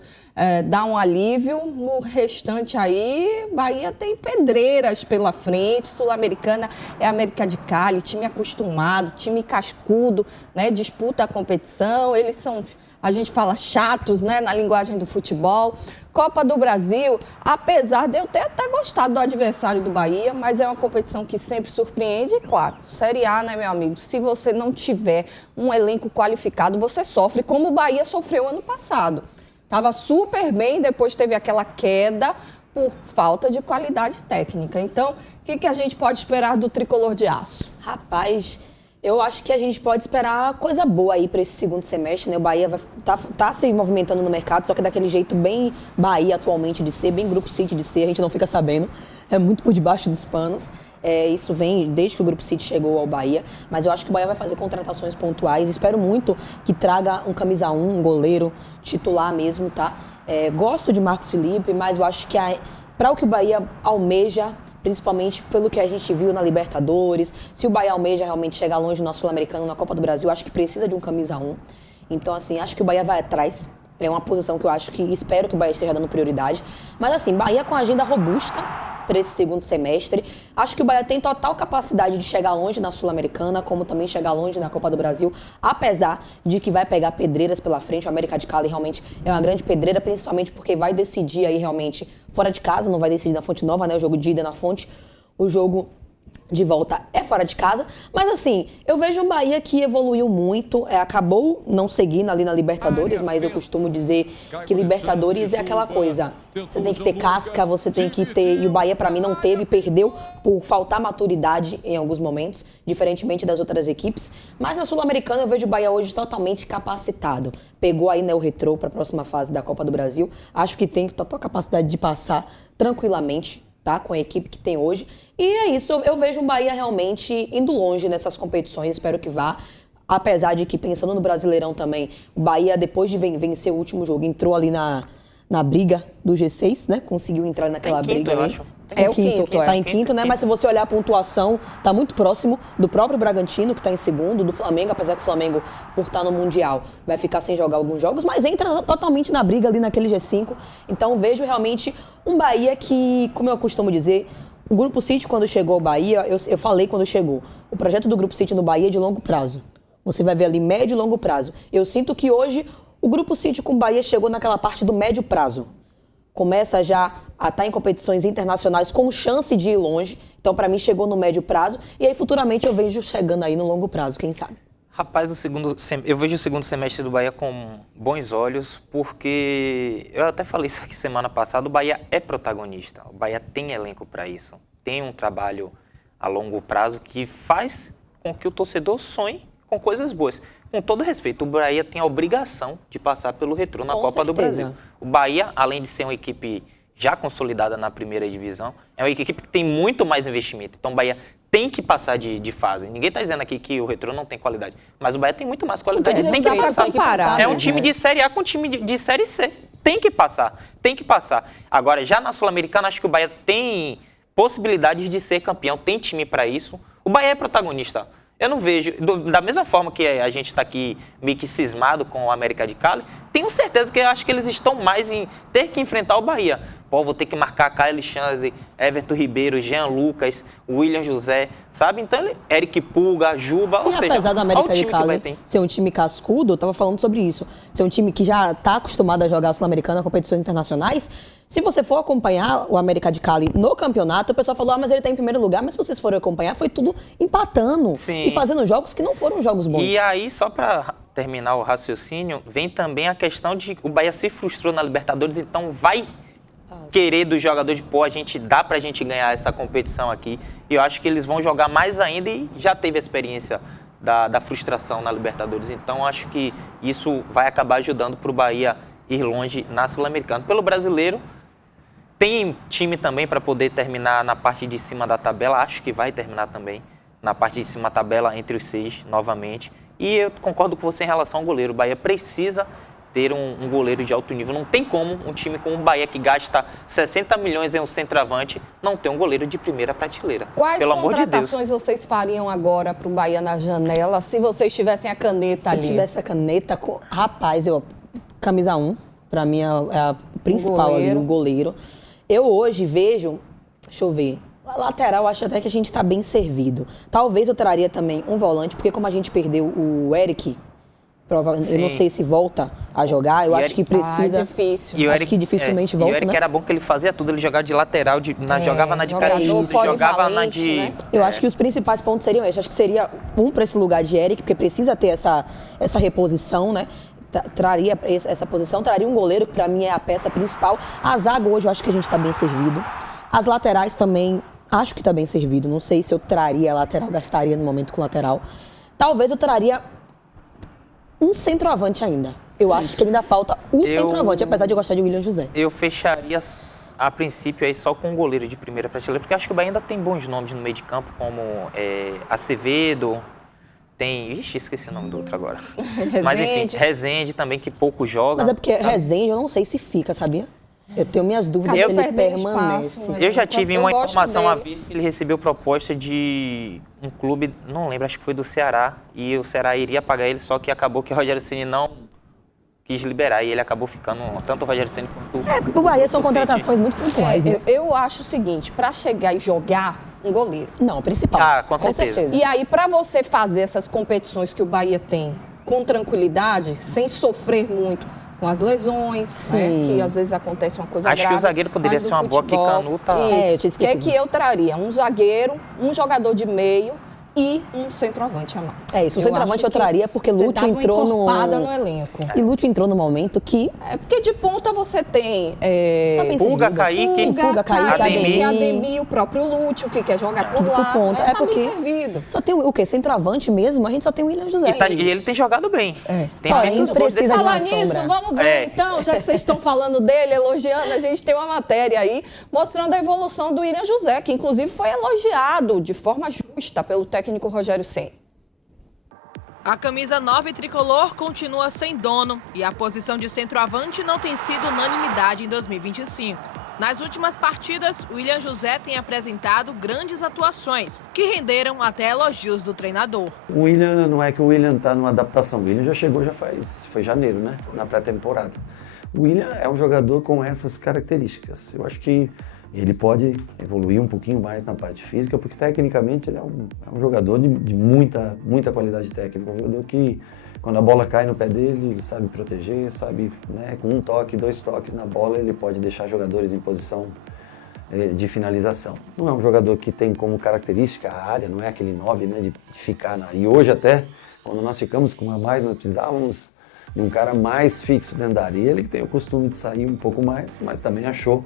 dá um alívio. No restante aí, Bahia tem pedreiras pela frente. Sul-Americana é América de Cali, time acostumado, time cascudo, né? Disputa a competição, eles são, a gente fala, chatos, né? Na linguagem do futebol. Copa do Brasil, apesar de eu ter até gostado do adversário do Bahia, mas é uma competição que sempre surpreende. E claro, Série A, né, meu amigo? Se você não tiver um elenco qualificado, você sofre como o Bahia sofreu ano passado. Estava super bem, depois teve aquela queda por falta de qualidade técnica. Então, o que a gente pode esperar do tricolor de aço? Rapaz, eu acho que a gente pode esperar coisa boa aí para esse segundo semestre, né? O Bahia tá se movimentando no mercado, só que daquele jeito bem Bahia atualmente de ser, bem Grupo City de ser, a gente não fica sabendo. É muito por debaixo dos panos. Isso vem desde que o Grupo City chegou ao Bahia, mas eu acho que o Bahia vai fazer contratações pontuais. Espero muito que traga um camisa 1, um goleiro titular mesmo, tá? Gosto de Marcos Felipe, mas eu acho que para o que o Bahia almeja, principalmente pelo que a gente viu na Libertadores, se o Bahia almeja realmente chegar longe no Sul-Americano, na Copa do Brasil, acho que precisa de um camisa 1. Então, assim, acho que o Bahia vai atrás. É uma posição que eu acho que espero que o Bahia esteja dando prioridade. Mas, assim, Bahia com agenda robusta para esse segundo semestre. Acho que o Bahia tem total capacidade de chegar longe na Sul-Americana, como também chegar longe na Copa do Brasil, apesar de que vai pegar pedreiras pela frente. O América de Cali realmente é uma grande pedreira, principalmente porque vai decidir aí realmente fora de casa, não vai decidir na Fonte Nova, né? O jogo de ida na Fonte, o jogo de volta é fora de casa, mas assim, eu vejo um Bahia que evoluiu muito, acabou não seguindo ali na Libertadores, mas eu costumo dizer que Libertadores é aquela coisa, você tem que ter casca, você tem que ter, e o Bahia pra mim não teve, perdeu por faltar maturidade em alguns momentos, diferentemente das outras equipes, mas na Sul-Americana eu vejo o Bahia hoje totalmente capacitado, pegou aí, né, o Retrô pra próxima fase da Copa do Brasil, acho que tem total capacidade de passar tranquilamente, tá, com a equipe que tem hoje. E é isso, eu vejo um Bahia realmente indo longe nessas competições, espero que vá. Apesar de que, pensando no Brasileirão também, o Bahia, depois de vencer o último jogo, entrou ali na briga do G6, né? Conseguiu entrar naquela briga ali. É o quinto, tá em quinto, né? Mas se você olhar a pontuação, tá muito próximo do próprio Bragantino, que tá em segundo, do Flamengo, apesar que o Flamengo, por estar no Mundial, vai ficar sem jogar alguns jogos, mas entra totalmente na briga ali naquele G5. Então vejo realmente um Bahia que, como eu costumo dizer, o Grupo City, quando chegou ao Bahia, eu falei quando chegou, o projeto do Grupo City no Bahia é de longo prazo. Você vai ver ali médio e longo prazo. Eu sinto que hoje o Grupo City com o Bahia chegou naquela parte do médio prazo. Começa já a estar em competições internacionais com chance de ir longe. Então, para mim, chegou no médio prazo. E aí, futuramente, eu vejo chegando aí no longo prazo, quem sabe? Rapaz, eu vejo o segundo semestre do Bahia com bons olhos, porque eu até falei isso aqui semana passada, o Bahia é protagonista. O Bahia tem elenco para isso. Tem um trabalho a longo prazo que faz com que o torcedor sonhe com coisas boas. Com todo respeito, o Bahia tem a obrigação de passar pelo Retrô na Copa do Brasil. O Bahia, além de ser uma equipe já consolidada na primeira divisão, é uma equipe que tem muito mais investimento. Então o Bahia tem que passar de fase. Ninguém está dizendo aqui que o Retrô não tem qualidade, mas o Bahia tem muito mais qualidade. Tem que passar. É um time de Série A com um time de Série C. Tem que passar. Agora, já na Sul-Americana, acho que o Bahia tem possibilidades de ser campeão, tem time para isso. O Bahia é protagonista. Eu não vejo, da mesma forma que a gente está aqui meio que cismado com o América de Cali, tenho certeza que eu acho que eles estão mais em ter que enfrentar o Bahia. Pô, vou ter que marcar Caio Alexandre, Everton Ribeiro, Jean Lucas, William José, sabe? Então, Eric Pulga, Juba, ou seja, apesar do América de Cali ser um time cascudo, eu tava falando sobre isso, ser um time que já tá acostumado a jogar Sul-Americana, competições internacionais, se você for acompanhar o América de Cali no campeonato, o pessoal falou, mas ele tá em primeiro lugar, mas se vocês forem acompanhar, foi tudo empatando. Sim. E fazendo jogos que não foram jogos bons. E aí, só para terminar o raciocínio, vem também a questão de o Bahia se frustrou na Libertadores, então vai querer dos jogadores, pô, dá pra gente ganhar essa competição aqui. E eu acho que eles vão jogar mais ainda e já teve a experiência da frustração na Libertadores. Então, acho que isso vai acabar ajudando pro Bahia ir longe na Sul-Americana. Pelo brasileiro, tem time também para poder terminar na parte de cima da tabela. Acho que vai terminar também na parte de cima da tabela entre os 6, novamente. E eu concordo com você em relação ao goleiro. O Bahia precisa ter um goleiro de alto nível. Não tem como um time como o Bahia, que gasta 60 milhões em um centroavante, não ter um goleiro de primeira prateleira. Quais contratações vocês fariam agora para o Bahia na janela, se vocês tivessem a caneta ali? Se tivesse a caneta, rapaz, camisa 1, para mim é a principal ali, o goleiro. Eu hoje vejo, deixa eu ver, a lateral, acho até que a gente está bem servido. Talvez eu traria também um volante, porque como a gente perdeu o Eric, provavelmente, eu não sei se volta a jogar, eu acho que precisa. Difícil. E o Eric, acho que dificilmente volta, e o Eric era bom que ele fazia tudo, ele jogava de lateral, jogava na de canhoto, jogava na de... Né? Eu acho que os principais pontos seriam esses. Acho que seria para esse lugar de Eric, porque precisa ter essa reposição, né? Traria essa posição, traria um goleiro, que para mim é a peça principal. A zaga hoje eu acho que a gente está bem servido. As laterais também, acho que está bem servido. Não sei se eu traria a lateral, gastaria no momento com lateral. Talvez eu traria um centroavante ainda. Eu acho que ainda falta centroavante, apesar de eu gostar de William José. Eu fecharia a princípio aí só com um goleiro de primeira prateleira, porque acho que o Bahia ainda tem bons nomes no meio de campo, como Acevedo, tem... Ixi, esqueci o nome do outro agora. Mas enfim, Rezende também, que pouco joga. Mas é porque Rezende eu não sei se fica, sabia? Eu tenho minhas dúvidas se ele permanece. Eu já tive uma informação uma vez que ele recebeu proposta de um clube, não lembro, acho que foi do Ceará, e o Ceará iria pagar ele, só que acabou que o Rogério Ceni não quis liberar, e ele acabou ficando, tanto o Rogério Ceni quanto o Bahia são contratações muito pontuais. Né? Eu acho o seguinte, para chegar e jogar, um goleiro. Não, principal. Com certeza. E aí, para você fazer essas competições que o Bahia tem com tranquilidade, sem sofrer muito com as lesões, né, que às vezes acontece uma coisa grave. Acho que o zagueiro poderia ser uma boa que Canuta... Isso. O que é que eu traria? Um zagueiro, um jogador de meio e um centroavante a mais. É isso, o centroavante eu traria porque Lúcio entrou no elenco. E Lúcio entrou no momento que... porque de ponta você tem... Pulga, Kaique, Ademir, o próprio Lúcio, que quer jogar por lá. Ponta. É porque servido. Só tem o quê? Centroavante mesmo? A gente só tem o William José. E ele tem jogado bem. Porém, precisa de uma nisso, sombra. vamos ver então, já que vocês estão falando dele, elogiando, a gente tem uma matéria aí mostrando a evolução do William José, que inclusive foi elogiado de forma justa pelo técnico Rogério Ceni. A camisa 9 tricolor continua sem dono e a posição de centroavante não tem sido unanimidade em 2025. Nas últimas partidas, William José tem apresentado grandes atuações, que renderam até elogios do treinador. O William, não é que o William está numa adaptação, o William já chegou, foi janeiro, né? Na pré-temporada. O William é um jogador com essas características. Eu acho que Ele pode evoluir um pouquinho mais na parte física, porque tecnicamente ele é um jogador de muita qualidade técnica. Um jogador que, quando a bola cai no pé dele, ele sabe proteger, sabe, né, com um toque, 2 toques na bola, ele pode deixar jogadores em posição de finalização. Não é um jogador que tem como característica a área, não é aquele 9, né, de ficar na... E hoje até, quando nós ficamos com uma mais, nós precisávamos de um cara mais fixo dentro da área. E ele que tem o costume de sair um pouco mais, mas também achou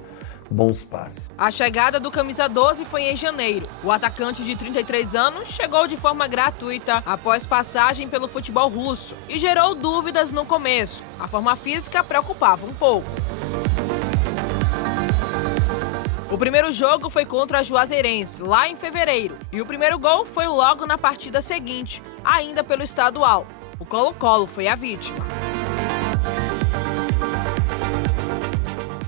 bons passes. A chegada do camisa 12 foi em janeiro. O atacante de 33 anos chegou de forma gratuita após passagem pelo futebol russo e gerou dúvidas no começo. A forma física preocupava um pouco. O primeiro jogo foi contra a Juazeirense, lá em fevereiro, e o primeiro gol foi logo na partida seguinte, ainda pelo estadual. O Colo-Colo foi a vítima.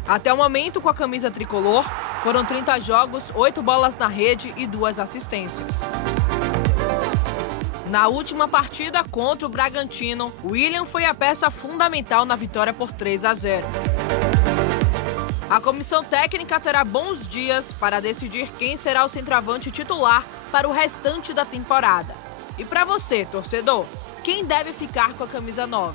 Até o momento, com a camisa tricolor, foram 30 jogos, 8 bolas na rede e 2 assistências. Na última partida contra o Bragantino, William foi a peça fundamental na vitória por 3-0. A comissão técnica terá bons dias para decidir quem será o centroavante titular para o restante da temporada. E para você, torcedor, quem deve ficar com a camisa 9?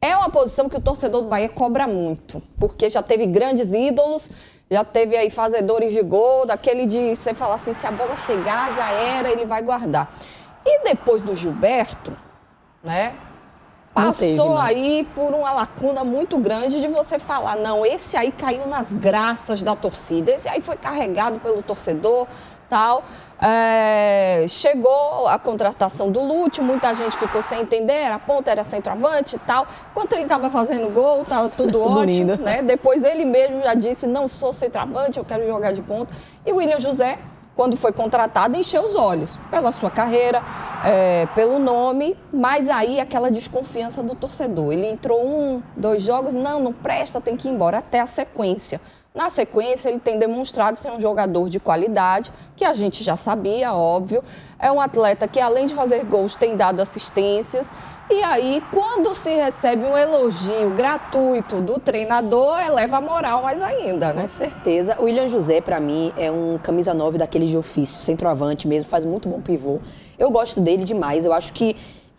É uma posição que o torcedor do Bahia cobra muito, porque já teve grandes ídolos, já teve aí fazedores de gol, daquele de você falar assim, se a bola chegar, já era, ele vai guardar. E depois do Gilberto, né, passou aí por uma lacuna muito grande de você falar, não, esse aí caiu nas graças da torcida, esse aí foi carregado pelo torcedor, tal. Chegou a contratação do Lúcio, muita gente ficou sem entender, a ponta era centroavante e tal. Enquanto ele estava fazendo gol, estava tudo ótimo, lindo, né? Depois ele mesmo já disse, não sou centroavante, eu quero jogar de ponta. E o William José, quando foi contratado, encheu os olhos pela sua carreira, pelo nome, mas aí aquela desconfiança do torcedor. Ele entrou 2 jogos, não presta, tem que ir embora, até a sequência. Na sequência, ele tem demonstrado ser um jogador de qualidade, que a gente já sabia, óbvio. É um atleta que, além de fazer gols, tem dado assistências. E aí, quando se recebe um elogio gratuito do treinador, eleva a moral mais ainda, né? Com certeza. O William José, para mim, é um camisa 9 daquele de ofício, centroavante mesmo, faz muito bom pivô. Eu gosto dele demais. Eu acho que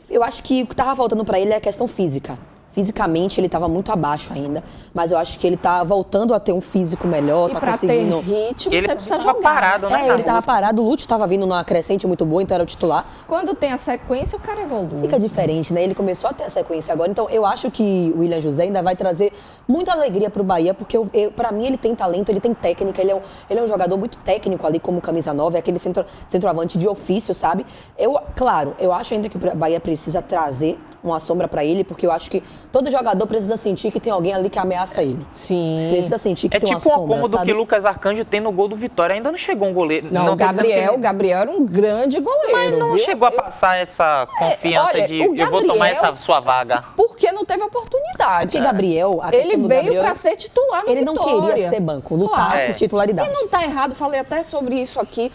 o que estava faltando para ele é a questão física. Fisicamente, ele estava muito abaixo ainda, mas eu acho que ele está voltando a ter um físico melhor, tá conseguindo... E para ter ritmo, ele você precisa tava jogar. Parado, né? Ele estava parado, o Lúcio estava vindo numa crescente muito boa, então era o titular. Quando tem a sequência, o cara evolui. Fica diferente, né? Ele começou a ter a sequência agora, então eu acho que o William José ainda vai trazer muita alegria pro Bahia, porque para mim ele tem talento, ele tem técnica, ele é um jogador muito técnico ali como camisa 9, é aquele centroavante de ofício, sabe? Claro, eu acho ainda que o Bahia precisa trazer uma sombra para ele, porque eu acho que todo jogador precisa sentir que tem alguém ali que ameaça ele. Sim. Precisa sentir que tem uma sombra, sombra, É tipo o cômodo que Lucas Arcanjo tem no gol do Vitória. Ainda não chegou um goleiro. Não, o Gabriel era um grande goleiro. Mas não chegou a passar essa confiança de eu vou tomar essa sua vaga. Porque não teve oportunidade. Porque Gabriel, ele veio para ser titular no Ele Vitória. não queria ser banco, lutar por titularidade. E não tá errado, falei até sobre isso aqui.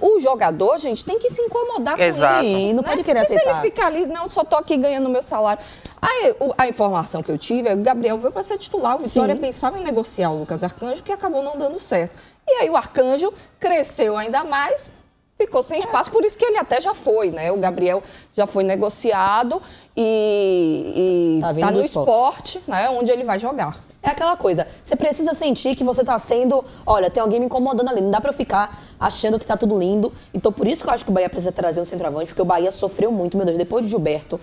O jogador, gente, tem que se incomodar com isso. Não pode querer aceitar. Se ele ficar ali, não, só tô aqui ganhando meu salário. Aí, a informação que eu tive é que o Gabriel veio para ser titular. O Vitória pensava em negociar o Lucas Arcanjo, que acabou não dando certo. E aí o Arcanjo cresceu ainda mais, ficou sem espaço, por isso que ele até já foi, né? O Gabriel já foi negociado e tá no esporte, né? Onde ele vai jogar. É aquela coisa, você precisa sentir que você tá sendo, olha, tem alguém me incomodando ali, não dá pra eu ficar achando que tá tudo lindo. Então por isso que eu acho que o Bahia precisa trazer um centroavante, porque o Bahia sofreu muito, meu Deus, depois de Gilberto,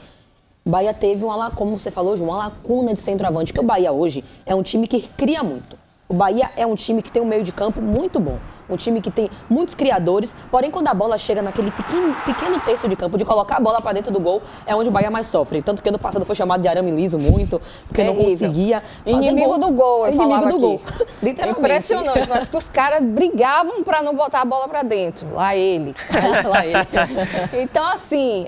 o Bahia teve como você falou, João, uma lacuna de centroavante, porque o Bahia hoje é um time que cria muito. O Bahia é um time que tem um meio de campo muito bom. Um time que tem muitos criadores, porém quando a bola chega naquele pequeno terço de campo, de colocar a bola para dentro do gol, é onde o Bahia mais sofre. Tanto que ano passado foi chamado de arame liso muito, porque não conseguia fazer Inimigo do gol, eu falava aqui. Gol. Literalmente. Impressionante, mas que os caras brigavam para não botar a bola para dentro. Lá ele. Então, assim,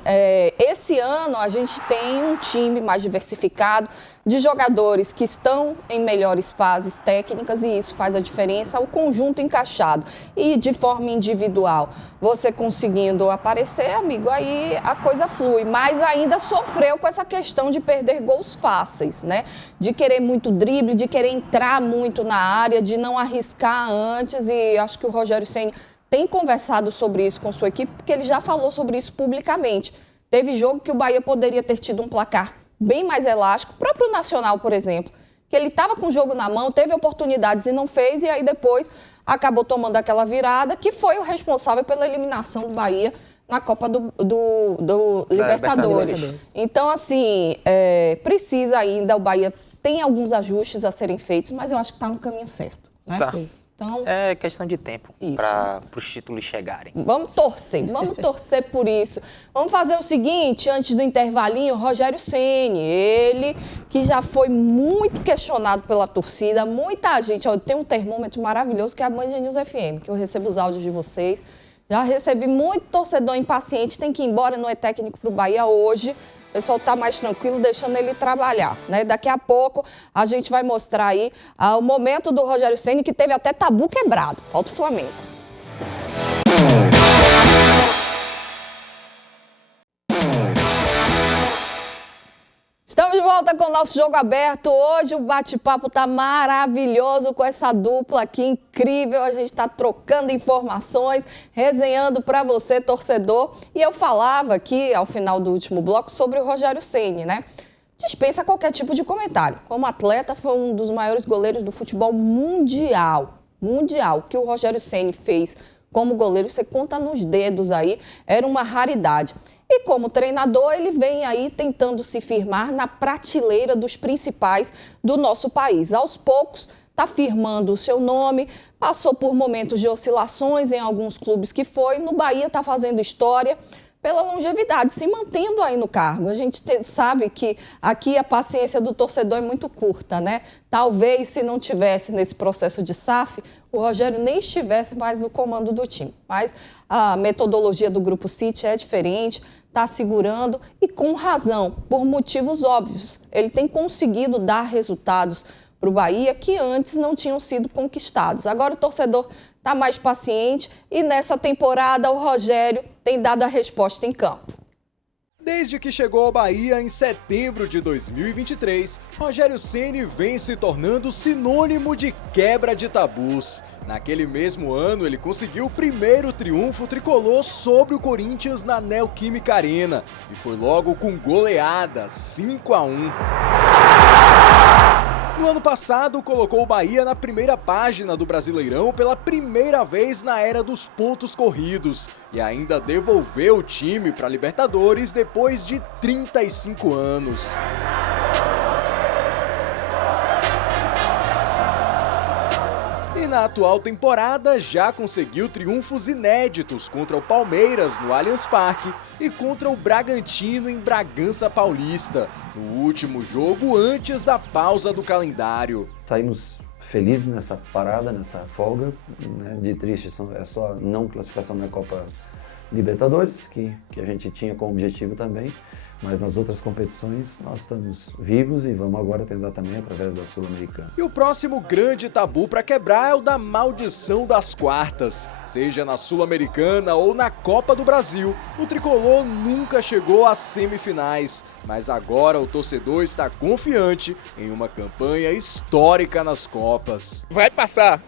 esse ano a gente tem um time mais diversificado, de jogadores que estão em melhores fases técnicas e isso faz a diferença, o conjunto encaixado. e de forma individual. Você conseguindo aparecer, amigo, aí a coisa flui. Mas ainda sofreu com essa questão de perder gols fáceis, né? De querer muito drible, de querer entrar muito na área, de não arriscar antes. E acho que o Rogério Ceni tem conversado sobre isso com sua equipe, porque ele já falou sobre isso publicamente. Teve jogo que o Bahia poderia ter tido um placar bem mais elástico, o próprio Nacional, por exemplo, que ele estava com o jogo na mão, teve oportunidades e não fez, e aí depois acabou tomando aquela virada, que foi o responsável pela eliminação do Bahia na Copa do Libertadores. Então, assim, precisa ainda, o Bahia tem alguns ajustes a serem feitos, mas eu acho que está no caminho certo. Né? Tá. Então, é questão de tempo para os títulos chegarem. Vamos torcer por isso. Vamos fazer o seguinte, antes do intervalinho, Rogério Ceni, ele que já foi muito questionado pela torcida, muita gente, tem um termômetro maravilhoso que é a Band News FM, que eu recebo os áudios de vocês. Já recebi muito torcedor impaciente, tem que ir embora, não é técnico para o Bahia hoje. O pessoal está mais tranquilo, deixando ele trabalhar, né? Daqui a pouco a gente vai mostrar aí o momento do Rogério Ceni, que teve até tabu quebrado. Falta o Flamengo. Estamos de volta com o nosso Jogo Aberto. Hoje o bate-papo está maravilhoso com essa dupla aqui, incrível. A gente está trocando informações, resenhando para você, torcedor. E eu falava aqui, ao final do último bloco, sobre o Rogério Ceni, né? Dispensa qualquer tipo de comentário. Como atleta, foi um dos maiores goleiros do futebol mundial. Mundial. O que o Rogério Ceni fez como goleiro, você conta nos dedos aí, era uma raridade. E como treinador, ele vem aí tentando se firmar na prateleira dos principais do nosso país. Aos poucos, está firmando o seu nome, passou por momentos de oscilações em alguns clubes que foi. No Bahia está fazendo história pela longevidade, se mantendo aí no cargo. A gente sabe que aqui a paciência do torcedor é muito curta, né? Talvez, se não tivesse nesse processo de SAF, o Rogério nem estivesse mais no comando do time. Mas a metodologia do Grupo City é diferente, está segurando e com razão, por motivos óbvios. Ele tem conseguido dar resultados para o Bahia que antes não tinham sido conquistados. Agora o torcedor está mais paciente e nessa temporada o Rogério tem dado a resposta em campo. Desde que chegou ao Bahia em setembro de 2023, Rogério Ceni vem se tornando sinônimo de quebra de tabus. Naquele mesmo ano, ele conseguiu o primeiro triunfo tricolor sobre o Corinthians na Neoquímica Arena e foi logo com goleada, 5-1. No ano passado, colocou o Bahia na primeira página do Brasileirão pela primeira vez na era dos pontos corridos e ainda devolveu o time para a Libertadores depois de 35 anos. E na atual temporada já conseguiu triunfos inéditos contra o Palmeiras no Allianz Parque e contra o Bragantino em Bragança Paulista, no último jogo antes da pausa do calendário. Saímos felizes nessa parada, nessa folga, né? De triste é só a não classificação na Copa Libertadores, que a gente tinha como objetivo também. Mas nas outras competições nós estamos vivos e vamos agora tentar também através da Sul-Americana. E o próximo grande tabu para quebrar é o da maldição das quartas. Seja na Sul-Americana ou na Copa do Brasil, o tricolor nunca chegou às semifinais. Mas agora o torcedor está confiante em uma campanha histórica nas Copas. Vai passar,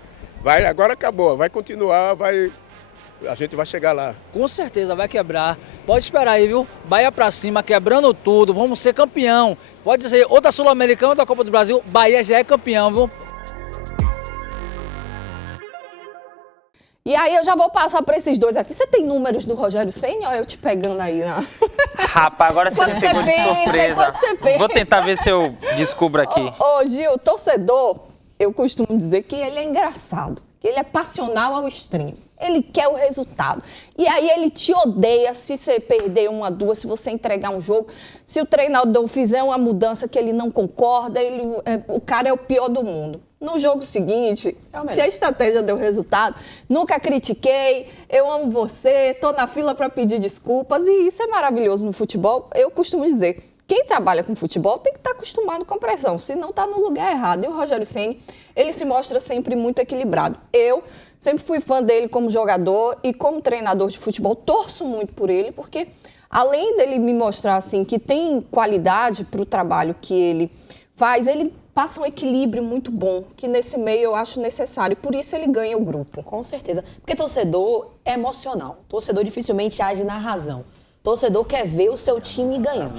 agora acabou, vai continuar, a gente vai chegar lá. Com certeza vai quebrar. Pode esperar aí, viu? Bahia pra cima, quebrando tudo. Vamos ser campeão. Pode ser ou da Sul-Americana ou da Copa do Brasil. Bahia já é campeão, viu? E aí eu já vou passar para esses dois aqui. Você tem números do Rogério Ceni ou eu te pegando aí? Né? Rapaz, agora você me pegou de surpresa. Vou tentar ver se eu descubro aqui. Ô Gil, torcedor, eu costumo dizer que ele é engraçado. Que ele é passional ao extremo. Ele quer o resultado. E aí ele te odeia se você perder 1-2, se você entregar um jogo. Se o treinador fizer uma mudança que ele não concorda, o cara é o pior do mundo. No jogo seguinte, se a estratégia deu resultado, nunca critiquei, eu amo você, tô na fila para pedir desculpas. E isso é maravilhoso no futebol. Eu costumo dizer, quem trabalha com futebol tem que estar acostumado com pressão, senão está no lugar errado. E o Rogério Ceni, ele se mostra sempre muito equilibrado. Eu sempre fui fã dele como jogador e como treinador de futebol, torço muito por ele, porque além dele me mostrar assim, que tem qualidade para o trabalho que ele faz, ele passa um equilíbrio muito bom, que nesse meio eu acho necessário. Por isso ele ganha o grupo. Com certeza. Porque torcedor é emocional. Torcedor dificilmente age na razão. Torcedor quer ver o seu time ganhando.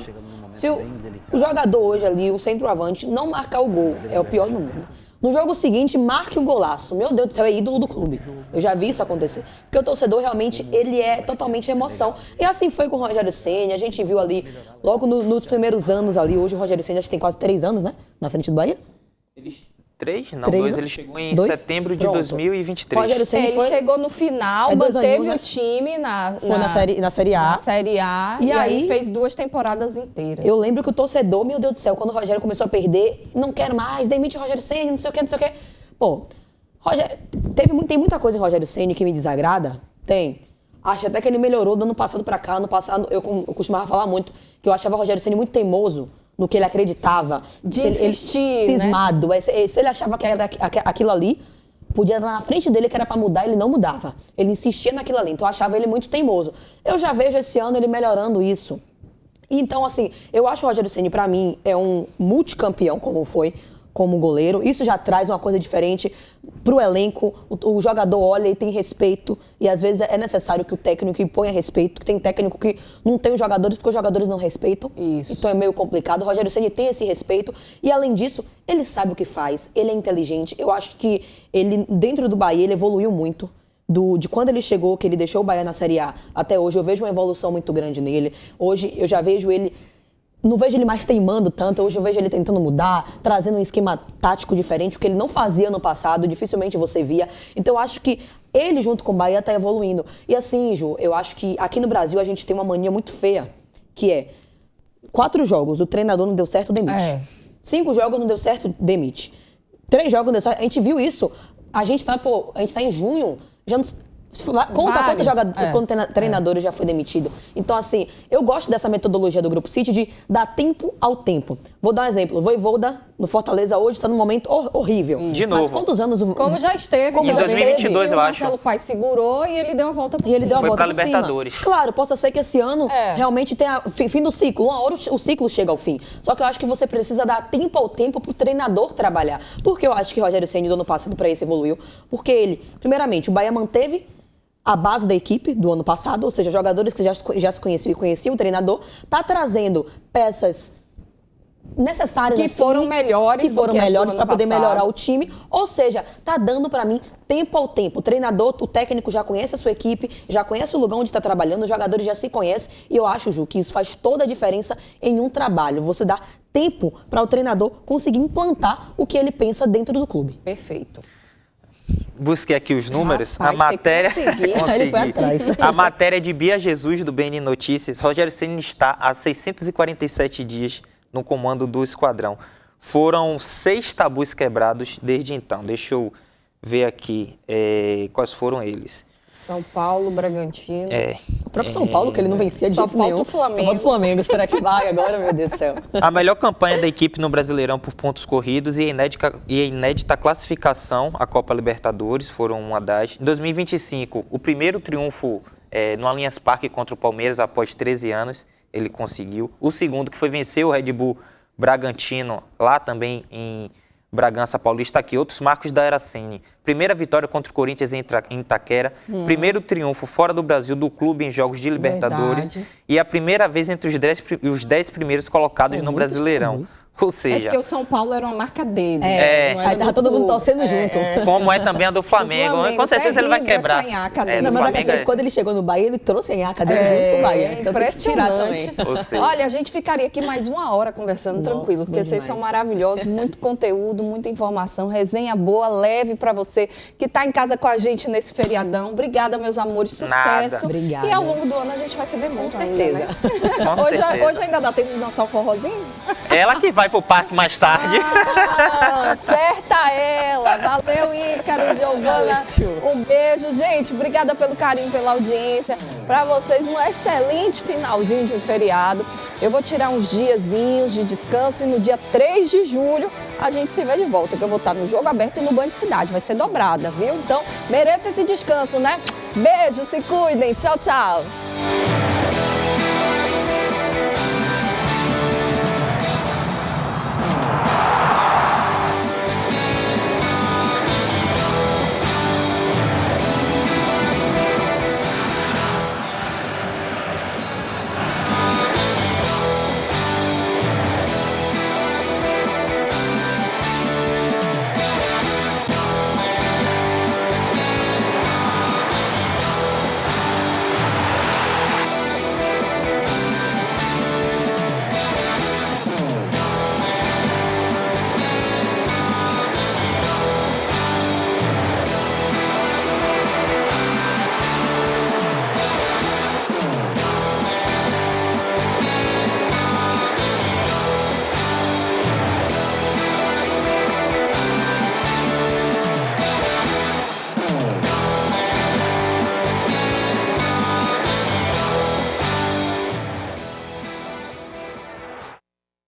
Se o jogador hoje ali, o centroavante, não marcar o gol, é o pior do mundo. No jogo seguinte, marque o golaço. Meu Deus do céu, é ídolo do clube. Eu já vi isso acontecer. Porque o torcedor realmente, ele é totalmente emoção. E assim foi com o Rogério Ceni. A gente viu ali, logo nos primeiros anos ali, hoje o Rogério Ceni já tem quase 3 anos, né? Na frente do Bahia. 3? Não, 2. Ele chegou em setembro de 2023. Rogério Ceni ele chegou no final, manteve o time foi na Série A. Na Série A. E aí fez 2 temporadas inteiras. Eu lembro que o torcedor, meu Deus do céu, quando o Rogério começou a perder, não quero mais, demite o Rogério Ceni, não sei o quê, não sei o quê. Pô, tem muita coisa em Rogério Ceni que me desagrada? Tem. Acho até que ele melhorou do ano passado pra cá. Ano passado eu costumava falar muito que eu achava o Rogério Ceni muito teimoso no que ele acreditava. De insistir, cismado. Né? Se ele achava que era aquilo ali, podia estar na frente dele que era pra mudar, ele não mudava. Ele insistia naquilo ali, então eu achava ele muito teimoso. Eu já vejo esse ano ele melhorando isso. Então, assim, eu acho o Rogério Ceni, pra mim, é um multicampeão, como foi, como goleiro. Isso já traz uma coisa diferente pro elenco. O jogador olha e tem respeito. E às vezes é necessário que o técnico imponha respeito. Que tem técnico que não tem os jogadores porque os jogadores não respeitam. Isso. Então é meio complicado. O Rogério Ceni tem esse respeito. E além disso, ele sabe o que faz. Ele é inteligente. Eu acho que ele, dentro do Bahia, ele evoluiu muito. De quando ele chegou, que ele deixou o Bahia na Série A até hoje, eu vejo uma evolução muito grande nele. Hoje eu já vejo ele... Não vejo ele mais teimando tanto, hoje eu vejo ele tentando mudar, trazendo um esquema tático diferente, porque ele não fazia no passado, dificilmente você via. Então eu acho que ele, junto com o Bahia, está evoluindo. E assim, Ju, eu acho que aqui no Brasil a gente tem uma mania muito feia, que é 4 jogos, o treinador não deu certo, demite. 5 jogos não deu certo, demite. 3 jogos não deu certo, a gente viu isso. A gente tá em junho, já não... Conta quantos treinadores já foi demitido. Então, assim, eu gosto dessa metodologia do Grupo City de dar tempo ao tempo. Vou dar um exemplo. O Voivoda, no Fortaleza, hoje está num momento horrível. De novo. Mas quantos anos... Como já esteve. Em 2022, eu acho. O Marcelo Paes segurou e ele deu uma volta por cima. Foi para Libertadores. Claro, possa ser que esse ano realmente tenha fim do ciclo. Uma hora o ciclo chega ao fim. Só que eu acho que você precisa dar tempo ao tempo pro treinador trabalhar. Porque eu acho que o Rogério Ceni do ano passado para esse evoluiu. Porque ele, primeiramente, o Bahia manteve a base da equipe do ano passado, ou seja, jogadores que já se conheciam e conheciam o treinador, está trazendo peças necessárias que foram melhores para poder melhorar o time, ou seja, está dando para mim tempo ao tempo. O treinador, o técnico já conhece a sua equipe, já conhece o lugar onde está trabalhando, os jogadores já se conhecem e eu acho, Ju, que isso faz toda a diferença em um trabalho. Você dá tempo para o treinador conseguir implantar o que ele pensa dentro do clube. Perfeito. Busquei aqui os números. Rapaz, a matéria. Ele foi atrás. A matéria de Bia Jesus, do BN Notícias. Rogério Ceni está há 647 dias no comando do esquadrão. Foram 6 tabus quebrados desde então. Deixa eu ver aqui quais foram eles. São Paulo, Bragantino. O próprio São Paulo, que ele não vencia de jeito nenhum. Só falta o Flamengo. Será que vai agora, meu Deus do céu? A melhor campanha da equipe no Brasileirão por pontos corridos e a inédita classificação à Copa Libertadores foram uma das. Em 2025, o primeiro triunfo no Allianz Parque contra o Palmeiras após 13 anos, ele conseguiu. O segundo, que foi vencer o Red Bull Bragantino, lá também em Bragança Paulista, aqui, outros marcos da era Ceni. Primeira vitória contra o Corinthians em Itaquera. Primeiro triunfo fora do Brasil do clube em jogos de Libertadores. Verdade. E a primeira vez entre os 10 primeiros colocados no Brasileirão. Ou seja... porque o São Paulo era uma marca dele. Aí tava todo mundo torcendo junto. Como é também a do Flamengo. Com certeza ele vai quebrar. Mas quando ele chegou no Bahia, ele trouxe a nhaca dele junto com o Bahia. Então tem que tirar também. Olha, a gente ficaria aqui mais 1 hora conversando tranquilo, porque vocês são maravilhosos, muito conteúdo, muita informação, resenha boa, leve pra você que está em casa com a gente nesse feriadão. Obrigada, meus amores. Sucesso. Obrigada. E ao longo do ano a gente vai se ver muito. Com certeza. Ainda, né? Hoje ainda dá tempo de dançar o forrozinho? Ela que vai pro parque mais tarde. Certa ela. Valeu, Ícaro, Giovana. Um beijo. Gente, obrigada pelo carinho, pela audiência. Para vocês, um excelente finalzinho de um feriado. Eu vou tirar uns diazinhos de descanso e no dia 3 de julho a gente se vê de volta, que eu vou estar no Jogo Aberto e no Band Cidade. Vai ser dobrada, viu? Então, mereça esse descanso, né? Beijo, se cuidem. Tchau, tchau.